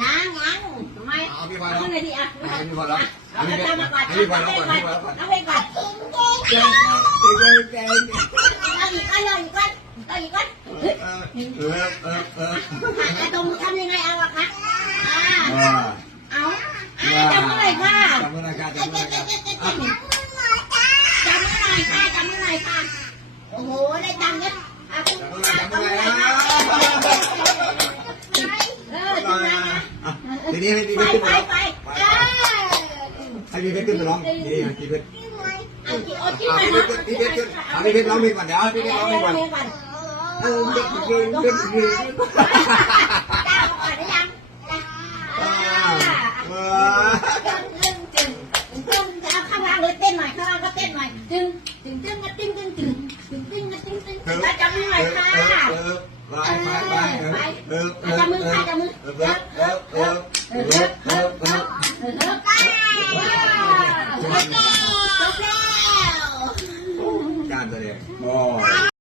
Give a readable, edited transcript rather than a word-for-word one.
ยังทำไมเอาพี่พลอย ขึ้นเลยดิอ่ะ พี่พลอยแล้ว เอาไปตามมาก่อน พี่พลอยแล้วก่อนพี่พลอยแล้วก่อน เอาไปก่อน เก่ง เอาอีกก้อนเอาอีกก้อนเอาอีกก้อนตรงทำยังไงเอาอะคะเอาจำเมื่อไหร่ค่ะ จำเมื่อไหร่ค่ะจำเมื่อไหร่ค่ะ จำเมื่อไหร่ค่ะจำเมื่อไหร่ค่ะโอ้โหได้ตังค์เยอะจำเมื่อไหร่ค่ะ จำเมื่อไหร่ทีนี้ให้พี่เพชรขึ้นไปร้องให้พี่เพชรขึ้นไปร้องนี่พี่เพชรพี่เพชรขึ้นพี่เพชรร้องเพลงก่อนเดี๋ยวพี่เพชรร้องเพลงก่อนเด็กเก่งเด็กเก่ง จ้าก่อนได้ยังข้างล่างเลยเต้นหน่อยข้างล่างก็เต้นหน่อยตึงตึงตึงตึงตึงตึงตึงตึงตึงตึงตึงจำมือหน่อยค่ะจำมือค่ะจำมือจบแล้วการแสดง